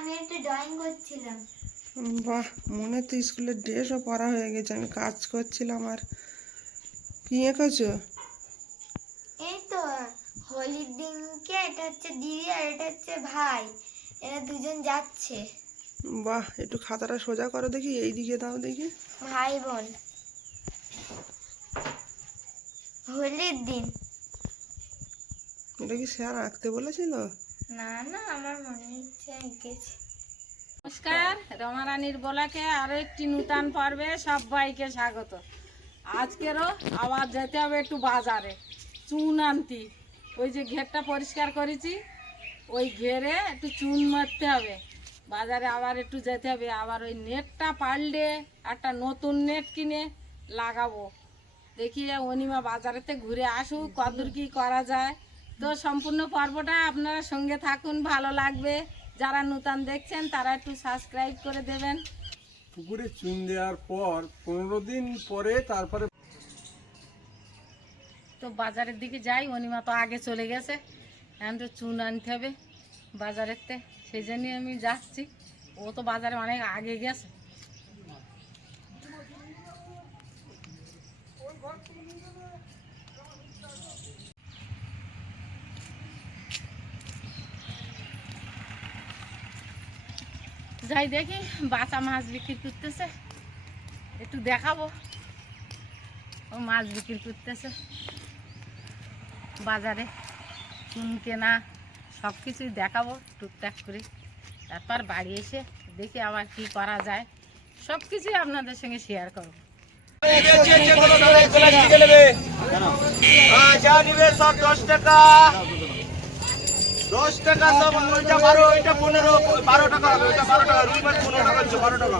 আমি একটু ড্রয়িং করছিলাম। বাহ, মনে তো স্কুলের ড্রেসও পরা হয়ে গেছে। আমি কাজ করছিলাম। আর কি এঁকেছো? এই তো হোলির দিনকে এটা হচ্ছে দিদি আর এটা হচ্ছে ভাই, এরা দুজন যাচ্ছে। বাহ, একটু খাতাটা সোজা করো দেখি, এই দিকে দাও দেখি। ভাই বোন হোলির দিন। এটা কি স্যার আঁকতে বলেছিল? না না, আমার মনে হচ্ছে এঁকেছি। নমস্কার, রমারানীর বলাকে আরো একটি নূতন পর্বে সবাইকে স্বাগত। আজকেরও আবার যেতে হবে একটু বাজারে চুন আনতি। ওই যে ঘেরটা পরিষ্কার করেছি, ওই ঘেরে একটু চুন মারতে হবে। বাজারে আবার একটু যেতে হবে। আবার ওই নেটটা পাল্টে একটা নতুন নেট কিনে লাগাবো। দেখি অনিমা বাজারেতে ঘুরে আসুক, কতদূর কী করা যায়। তো সম্পূর্ণ পর্বটা আপনারা সঙ্গে থাকুন, ভালো লাগবে। যারা নূতন দেখছেন তারা একটু সাবস্ক্রাইব করে দেবেন। পুকুরে চুন দেওয়ার পর 15 দিন পরে তারপরে তো বাজারের দিকে যাই, অনিমা তো আগে চলে গেছে। এখন তো চুন আনতে হবে বাজারেরতে, সেই জন্যই আমি যাচ্ছি। ও তো বাজারে অনেক আগে গেছে। যাই দেখি, বাঁচা মাছ বিক্রি করতেছে, একটু দেখাবো। ও মাছ বিক্রি করতেছে বাজারে, চুন কেনা সব কিছুই দেখাবো টুকটাক করে। তারপর বাড়ি এসে দেখি আবার কি করা যায়, সব কিছুই আপনাদের সঙ্গে শেয়ার করবো। যা নিবে সব 10 টাকা, 10 টাকা সব। ওইটা 12, ওইটা 15, 12 টাকা হবে। ওইটা 12 টাকা, রুই মাছ 15 টাকা, 12 টাকা,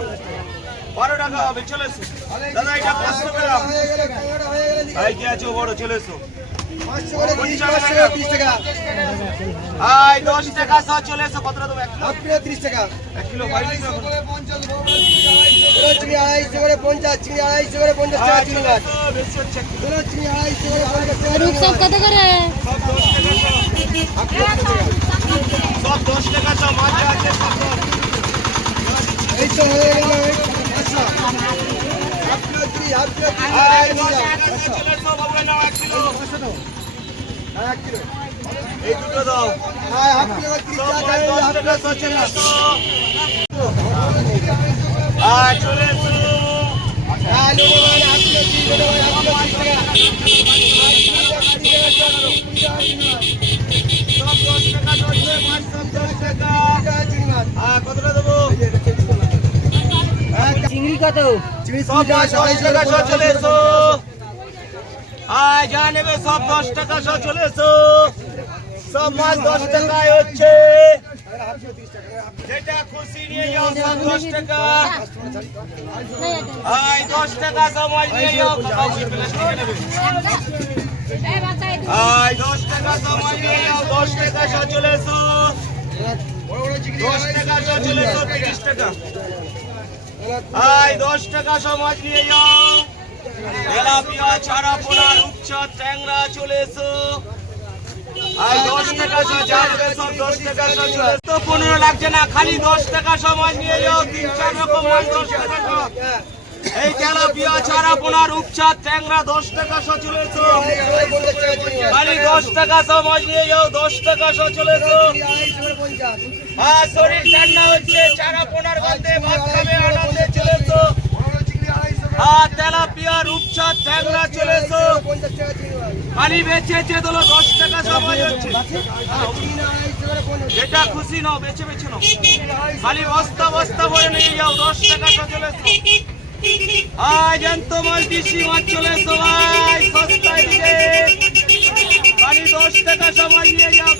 12 টাকা হবে। চলে এসো দাদা, এটা 500 গ্রাম। ভাই কি আছে বড়, চলে এসো। 30 টাকা। আই 10 টাকা সব, চলে এসো। কতটা দেবো? 1 কিলো 30 টাকা। 1 কিলো 50 টাকা। চিনি 250 করে 50, চিনি 250 করে 50 টাকা চিনি মাছ। বেশি হচ্ছে। চিনি 250 করে 50 টাকা। রূপসব কত করে? সব 10 টাকা সব 10 টাকা সব মাছ আছে সব 10। এই তো হয়ে গেল। আচ্ছা, half kilo 3, half kilo 3। I 10 টাকা চলে সব হবে না। 1 কিলো 1 কিলো এই দুটো দাও। হ্যাঁ, হাফ কিলো 30 টাকা। 10 টাকা সব চলে এসো। আয় চলে এসো। হ্যাঁ, লোক মানে হাফ কিলো 30 টাকা, হাফ কিলো 30 টাকা। সব 10 টাকা ধরবে মাছ, সব 10 টাকা। কতটা দেবো? চিংড়ি কত? সব 10 টাকা সব, চলে এসো। আয় যা নেবে সব 10 টাকা সব, চলে এসো। সব মাছ 10 টাকায় হচ্ছে। যেটা খুশি নিয়ে যাও সব 10 টাকা। আয় 10 টাকা সব মাছ নিয়ে যাও। আয় 10 টাকা সব মাছ নিয়ে যাও। 10 টাকা সব, চলে এসো। 10 টাকা সব, চলে এসো। 30 টাকা। আয় 10 টাকা সব মাছ নিয়ে যাও। তেলাপিয়া, চারা পোনা, রূপচাঁদ, ট্যাংরা, চলে এসো। আয় 10 টাকা সব, যা নেবে সব 10 টাকা সব, চলে এসো। 15 লাগছে না, খালি 10 টাকা সব মাছ নিয়ে যাও। 3-4 রকম মাছ 10 টাকা সব। এই তেলাপিয়া, চারা পোনা, রূপচাঁদ, ট্যাংরা 10 টাকা সব, চলে এসো। খালি 10 টাকা সব মাছ নিয়ে যাও। 10 টাকা সব, চলে এসো। আর শরীর ঠান্ডা হচ্ছে, চারা পোনার গন্ধে ভাত খাবে আনন্দে, চলে এসো। আর তেলাপিয়া, রূপচাঁদ, ট্যাংরা, চলে এসো। খালি বেচেছে তোলো 10 টাকা সব মাছ হচ্ছে। যেটা খুশি নাও, বেছে বেছে নাও। খালি বস্তা বস্তা ভরে নিয়ে যাও। 10 টাকা সব, চলে এসো। আয় জ্যান্ত মাছ, দেশি মাছ, চলে এসো ভাই, সস্তায় দিবে। খালি 10 টাকা সব মাছ নিয়ে যাও।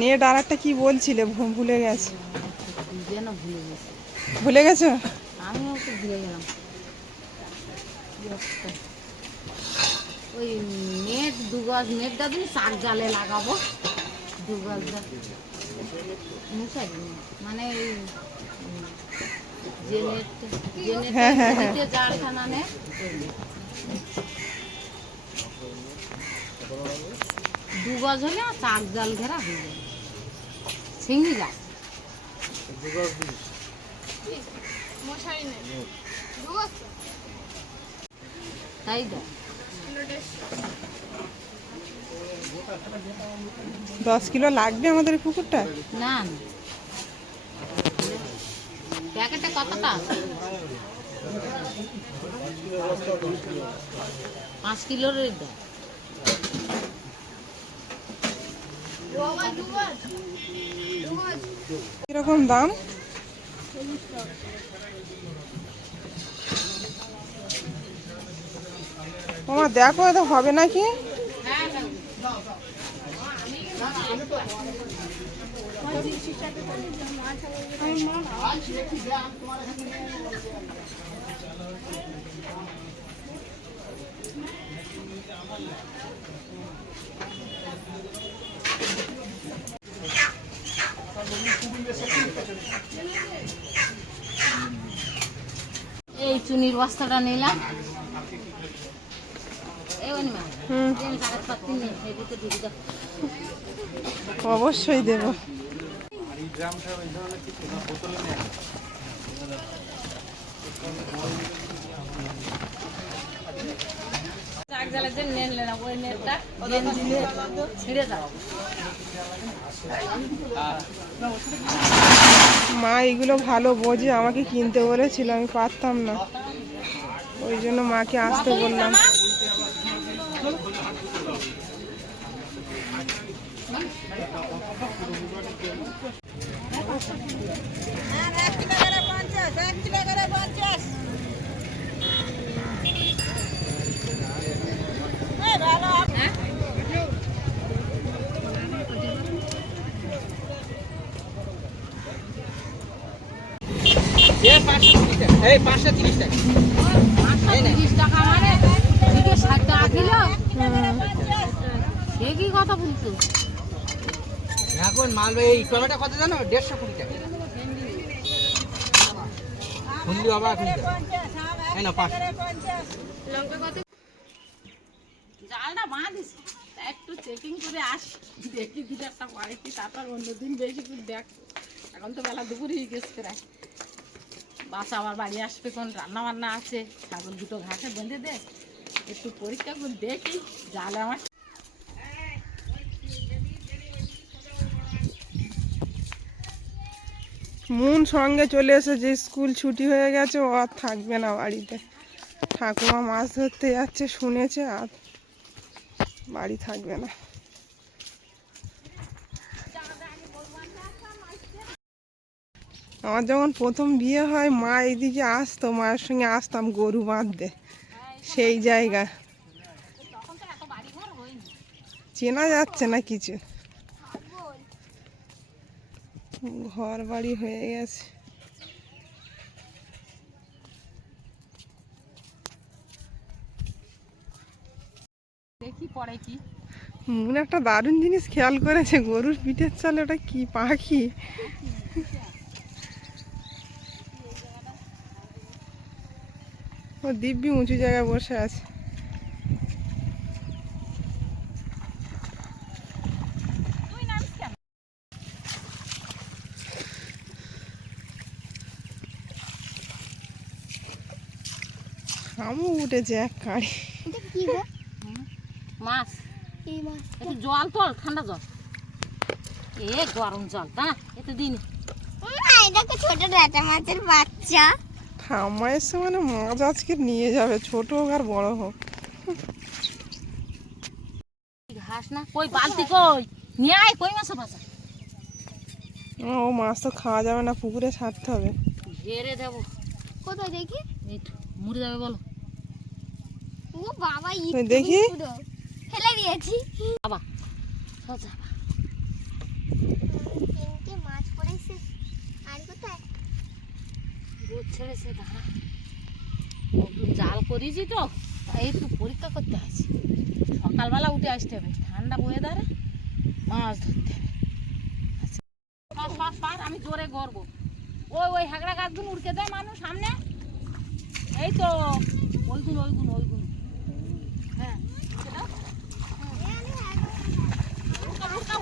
নেট আর একটা কি বলছিলে ভুলে গেছে। যেন ভুলে গেছি, ভুলে গেছো? আমিও তো ভুলে গেলাম। ওই নেট 2 গজ নেটটা দিন শাক জালে লাগাবো, 2 গজ মশারি নেট, মানে ওই যে নেট যে জালখানা নেট, 2 গজ হলে শাক জাল ঘেরা হয়ে যাবে। ছিঙি গাছ তাই তো 10 কিলো লাগবে আমাদের এই পুকুরটা। না না, প্যাকেটে কতটা? 5 কিলোর দাম। কিরকম দাম? তোমার দেখো এটা হবে নাকি। এই চুনির বস্তাটা নিলাম। অবশ্যই দেবো। মা এগুলো ভালো বোঝে, আমাকে কিনতে বলেছিল, আমি পারতাম না, ওই জন্য মাকে আসতে বললাম। এই 530 টাকা। 530 টাকা মানে 60 টাকা কিলো। সে কি কথা বলতো? এখন মাল এই টমেটো কত জানো? 150 টাকা। ফুললি অবাক হয়ে যাবে। এই না 5 লঙ্কা কত? জালটা বাঁধিস, একটু চেকিং করে আস, দেখি 2-1টা পারে কি, তারপর অন্যদিন বেশি করে দেখ। এখন তো বেলা দুপুর হয়ে গেছে প্রায়। বাচ্চা আবার বাড়ি আসবে, কোন রান্না বান্না আছে, ছাগল দুটো ঘাসে বেঁধে দে, একটু পরীক্ষা করে দেখি জালে আমার। মুন সঙ্গে চলে এসেছে, স্কুল ছুটি হয়ে গেছে, ও আর থাকবে না বাড়িতে। ঠাকুমা মাছ ধরতে যাচ্ছে শুনেছে, আর বাড়ি থাকবে না। আমার যখন প্রথম বিয়ে হয়, মা এইদিকে আসতো, মায়ের সঙ্গে আসতাম গরু বাঁধতে, সেই জায়গা চেনা যাচ্ছে না কিছু, ঘর বাড়ি হয়ে গেছে। দেখি পরে কি। মনে একটা দারুণ জিনিস খেয়াল করেছে, গরুর পিঠের চালে ওটা কি পাখি? ও দিব্যি উঁচু জায়গায় বসে আছে। আমও উঠেছে এক কাড়ি। মাছ, একটু জল তোল, ঠান্ডা জল, এ গরম জল তা এত দিন। ছোট রাজা মাছের বাচ্চা। ঠাম্মা এসে মানে মাছ আজকে নিয়ে যাবে, ছোট হোক আর বড় হোক। ঘাস না কই, বালতি কই, নিয়ে আয়, কই মাছ বাঁচা। ও মাছ তো খাওয়া যাবে না, পুকুরে ছাড়তে হবে। ঘেরে দেবো। কোথায় দেখি? মরে যাবে বলো। ও বাবা, দেখি ফেলে দিয়েছি বাবা। রোদ ছেড়েছে দাঁড়া একটু জাল করেছি তো তাই একটু পরীক্ষা করতে আসছি সকালবেলা উঠে আসতে হবে ঠান্ডা ওয়েদারে মাছ ধরতে হবে পার আমি জোরে গড়বো ওই হাগড়া গাছগুলো উড়কে দেয় মানুষ সামনে এই তো ওইগুলো হ্যাঁ উড়কাও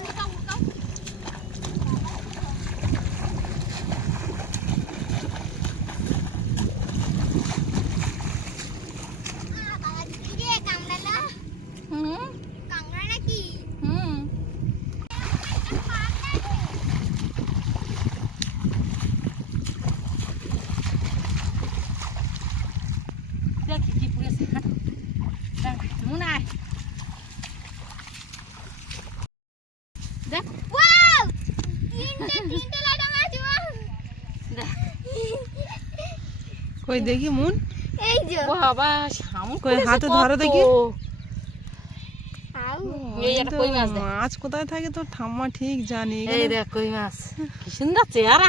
কি পুড়েছে মনে আয় দেখ কই দেখি মুন এই যে বাবা শামুক কই হাতে ধরো দেখি এই একটা কই মাছ দেখ মাছ কোথায় থাকে তো ঠাম্মা ঠিক জানে এই দেখ কই মাছ কি সুন্দর চেহারা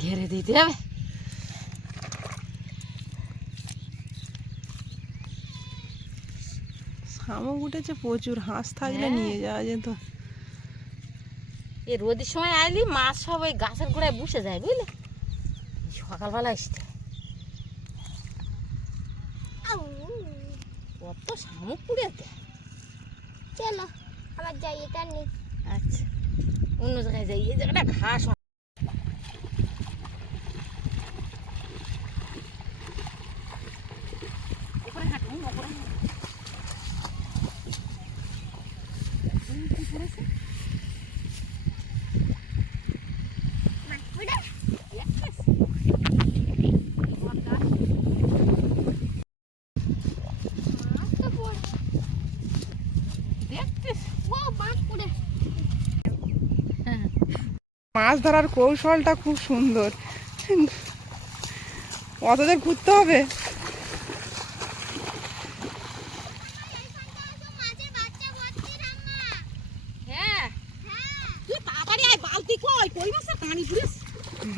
ঘেরে দিতে হবে শামুক উঠেছে প্রচুর, হাঁস থাকলে নিয়ে যাওয়া যেত। এই রোদের সময় আইলি মাছ সব ওই গাছের গোড়ায় বসে যায় বুঝলে, সকালবেলা আসতে কত শামুক পুড়েতে। চলো আমার যাই, এটা নেই। আচ্ছা অন্য জায়গায় যাই, এই জায়গাটা ঘাস উপরে হাঁটুন, উপরে মাছ ধরার কৌশলটা খুব সুন্দর, অতদের ঘুরতে হবে।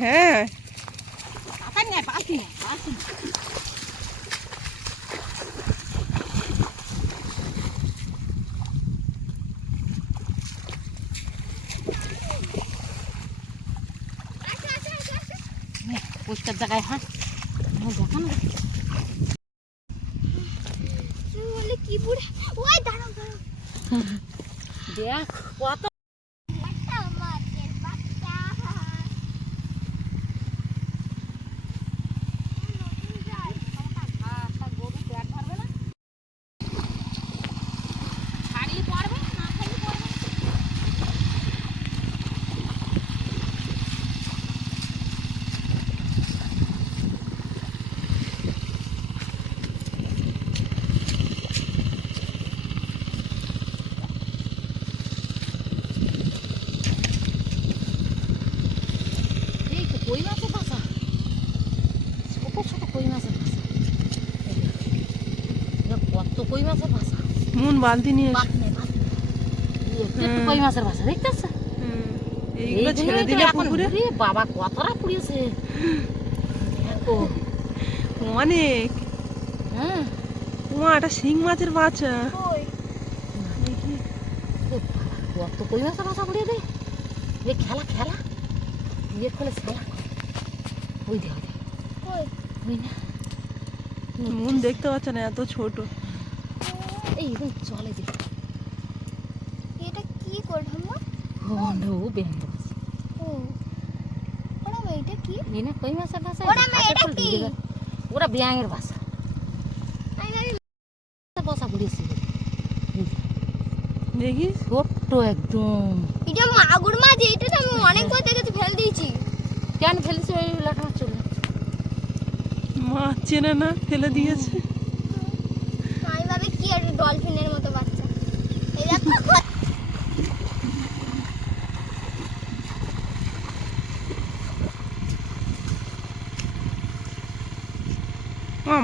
হ্যাঁ পরিষ্কার জায়গায় হাঁট, দেখো না কি বুড়া, ওই দাঁড়াও দাঁড়াও, দেখ কত একটা মাছের বাচ্চা। গরু পেট ভরবে না, ছাড়িয়ে পড়বে না, ছাড়িয়ে পড়বে। কই মাছের বাসা, ছোট ছোট কই মাছের বাসা, কত কই মাছের বাসা। মুন বালতি নিয়ে এসো। কই মাছের বাসা দেখতেছ, এইগুলো ছেড়ে দিলে পুকুরে বাবা কতটা পুড়িয়েছে দেখো অনেক। হ্যাঁ তোমার একটা শিং মাছের বাচ্চা, কত কই মাছের বাসা পুড়িয়ে দেয়। খেলা খেলা ইয়ে করলে খেলা, ওই দে ওই না, মুন দেখতে পাচ্ছে না, এত ছোট। এই চলে দে, এটা কি করলাম? ও বেঁধে ও ওরা এটা কি? এই না কই মাছের বাসা, ওরা এটা কি? ওরা ব্যাঙের বাসা, আমি ভাবি বাসা পুড়িয়েছে দেখিস ছোট্ট একদম। এটা মাগুর মাছ, এটা তো আমি অনেকবার দেখেছি, ফেল দিয়েছি। কেন ফেলেছে? ওই লাঠা মাছ চলে মাছ চেনে না, ফেলে দিয়েছে। আমি ভাবি কি আর ডলফিনের মতো বাচ্চা। এই দেখো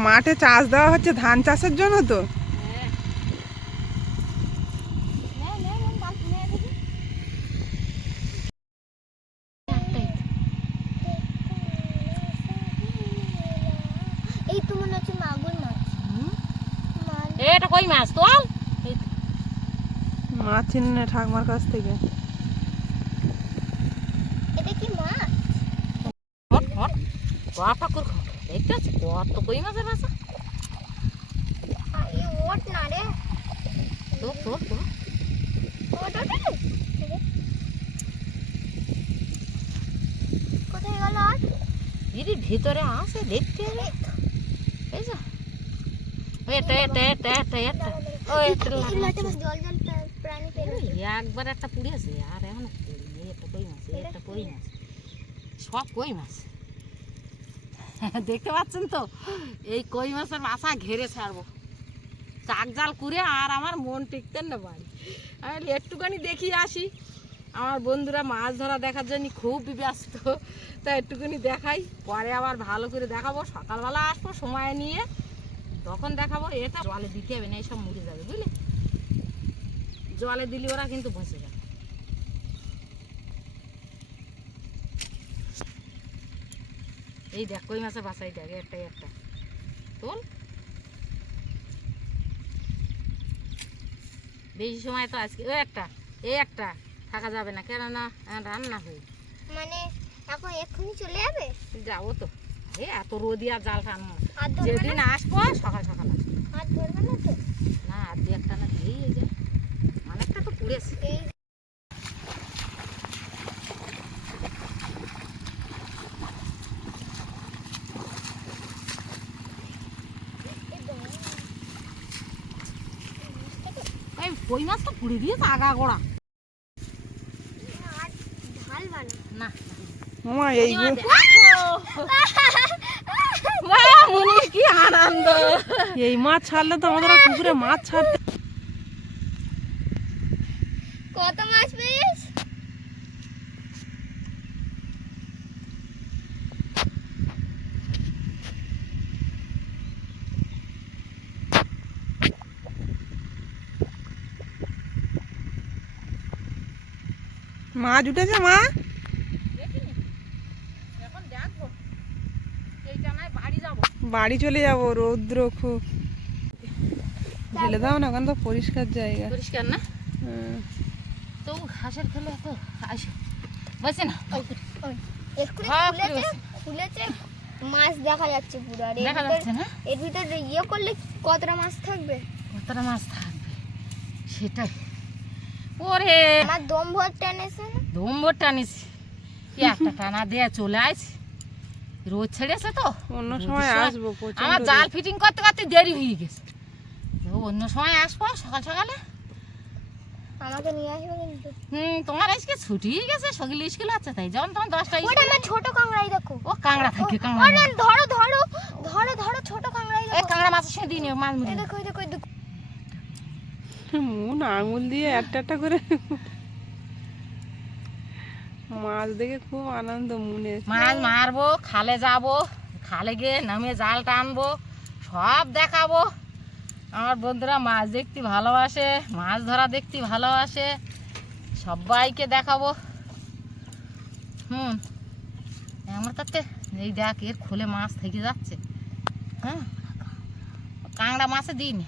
মাঠে চাষ দেওয়া হচ্ছে ধান চাষের জন্য তো। কই মাছ তোল। মাছ চিনে ঠাকুমার কাছ থেকে। এটা কি মাছ? হট হট কটা করে দেখতে পাচ্ছি কত কই মাছের বাসা। এই ওট না রে, তোর তোর তোর ওট ওটা কোথায় গেল? আর দিদি ভিতরে আসে দেখতে হবে। এই যা ওই এটা এটা এটা এটা এটা ওই একটা জল জল প্রাণী পেলো। একবার একটা পুড়ে আছে আর এখন একটা কই মাছ একটা কই মাছ সব কই মাছ দেখতে পাচ্ছেন তো। এই কই মাছের মাথা ঘেরে ছাড়বো চাক জাল করে। আর আমার মন টিকতেন না বাড়ি, আমি একটুখানি দেখিয়ে আসি। আমার বন্ধুরা মাছ ধরা দেখার জন্য খুব ব্যস্ত, তাই একটুখানি দেখাই, পরে আবার ভালো করে দেখাবো। সকালবেলা আসবো সময় নিয়ে, তখন দেখাবো। এটা জলে দিতে হবে না, এইসব মরে যাবে বুঝলে। জলে দিলে ওরা কিন্তু বসে যাবে। এই দেখ কই মাছের বাসাই দেখ একটা একটা তোল। বেশি সময় তো আজকে ওই একটা এই একটা থাকা যাবে না, কেননা রান্না হয়ে মানে এখন এক্ষুনি চলে যাবে? যাবো তো। এত রোদি আর জাল টানবো না। আর ধরবে যেদিন আসবো সকাল সকাল আসবো। আর ধরবে না তো? না আর দু একটা না দিয়েই এই যে অনেকটা তো পুড়েছে। এই এই কই মাছ তো পুড়ে দিয়েছে আগা গোড়া। আর ঢাল বানা না মামা এই মনে কি আনন্দ। এই মাছ ছাড়লে তো আমাদের আর পুকুরে মাছ ছাড়তে। কত মাছ পেয়েছ? মাছ উঠেছে মা? এখন দেখবো এইটা নয় বাড়ি যাবো। বাড়ি চলে যাবো, রৌদ্র খুব। ঢেলে দাও না, ওখানে তো পরিষ্কার জায়গা। পরিষ্কার না হ্যাঁ। তো ঘাসের খেলে তো আসে বসে না। এক্ষুনি হ্যাঁ, খুলেছে খুলেছে মাছ দেখা যাচ্ছে পুরো। আর দেখা যাচ্ছে না এর ভিতরে ইয়ে করলে কতটা মাছ থাকবে? কতটা মাছ থাকবে সেটাই। ওরে আমার দম ভর টেনেছে না? দম্বর টানিস একটা টানা দিয়ে চলে আইছি। রোদ ছেড়েছে তো অন্য সময় আসবো, প্রচন্ড আমার জাল ফিটিং করতে করতে দেরি হয়ে গেছে। তো অন্য সময় আসবো সকাল সকালে। আমাকে নিয়ে আসবে কিন্তু। তোমার আজকে ছুটি হয়ে গেছে, সকাল স্কুল আছে, তাই যেমন তোমার 10টায় ওটা আমার ছোট কাংড়াই দেখো। ও কাংড়া থাকে কাংড়া। ওরে ধরো ধরো ধরো ধরো ছোট কাংড়াই এই দেখো। কাংড়া মাছের সঙ্গে দিয়ে নিও মাছ মুড়ি। এই দেখো এই দেখো এই দেখো। মন আঙুল দিয়ে একটা একটা করে মাছ দেখে খুব আনন্দ মনে। মাছ মারবো, খালে যাবো, খালে গিয়ে নামে জাল টানবো, সব দেখাবো। আমার বন্ধুরা মাছ দেখতে ভালোবাসে, মাছ ধরা দেখতে ভালোবাসে, সবাইকে দেখাবো। আমার কাছে এই দেখ এর খোলে মাছ থেকে যাচ্ছে। হ্যাঁ কাংড়া মাছে দিইনি,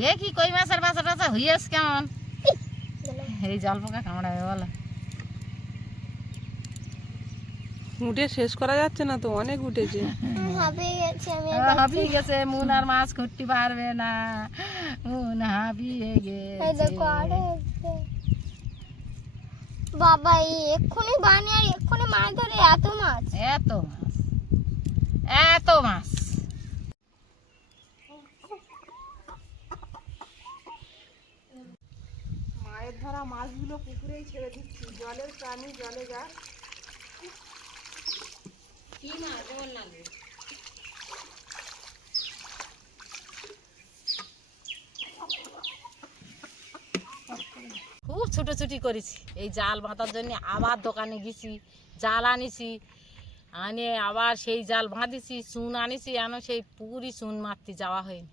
দেখি কই মাছের বাসা টাসা হইয়াছে কেমন। এই জল পোকা কামড়াবে বলো। উঠে শেষ করা যাচ্ছে না তো, অনেক উঠেছে। হাঁপিয়ে গেছে আমি। হাঁপিয়ে গেছে মুন, আর মাছ করতে পারবে না। মুন হাঁপিয়ে এই গেছে। দেখো আরে বাবা এই এক্ষুনি বানি আর এক্ষুনি মাছ ধরে এত মাছ। এত মাছ এত মাছ। মায়ের ধরা মাছগুলো পুকুরেই ছেড়ে দিচ্ছি, জলের প্রাণী জলে যা। কি মাছ যেমন লাগবে খুব ছুটোছুটি করেছি এই জাল বাঁধার জন্য। আবার দোকানে গেছি, জাল আনিছি, আনে আবার সেই জাল বাঁধিছি, চুন আনিছি। এন সেই পুকুরই চুন মারতে যাওয়া হয়নি।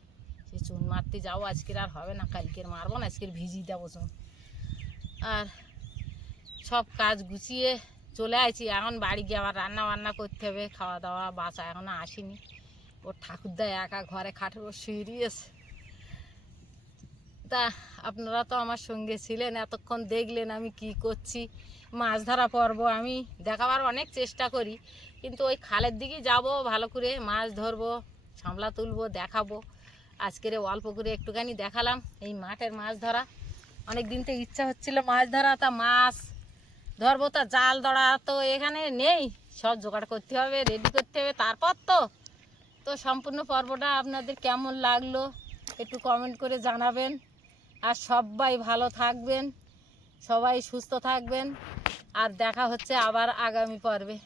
সেই চুন মারতে যাবো, আজকের আর হবে না, কালকের মারবো না, আজকের ভিজিয়ে দেবো চুন। আর সব কাজ গুছিয়ে চলে আসছি। এখন বাড়ি গিয়ে আবার রান্না বান্না করতে হবে, খাওয়া দাওয়া বাসা এখনও আসেনি। ওর ঠাকুরদা একা ঘরে খাটের ওর শুয়ে দিয়েছে। তা আপনারা তো আমার সঙ্গে ছিলেন, এতক্ষণ দেখলেন আমি কি করছি। মাছ ধরা পর্ব আমি দেখাবার অনেক চেষ্টা করি, কিন্তু ওই খালের দিকেই যাব, ভালো করে মাছ ধরবো, সামলা তুলবো, দেখাবো। আজকের অল্প করে একটুখানি দেখালাম এই মাঠের মাছ ধরা। অনেক দিন তো ইচ্ছা হচ্ছিল মাছ ধরা, তা মাছ ধরবো, তা জাল দড়া তো এখানে নেই, সব জোগাড় করতে হবে, রেডি করতে হবে, তারপর তো সম্পূর্ণ পর্বটা আপনাদের কেমন লাগলো একটু কমেন্ট করে জানাবেন। আর সবাই ভালো থাকবেন, সবাই সুস্থ থাকবেন, আর দেখা হচ্ছে আবার আগামী পর্বে।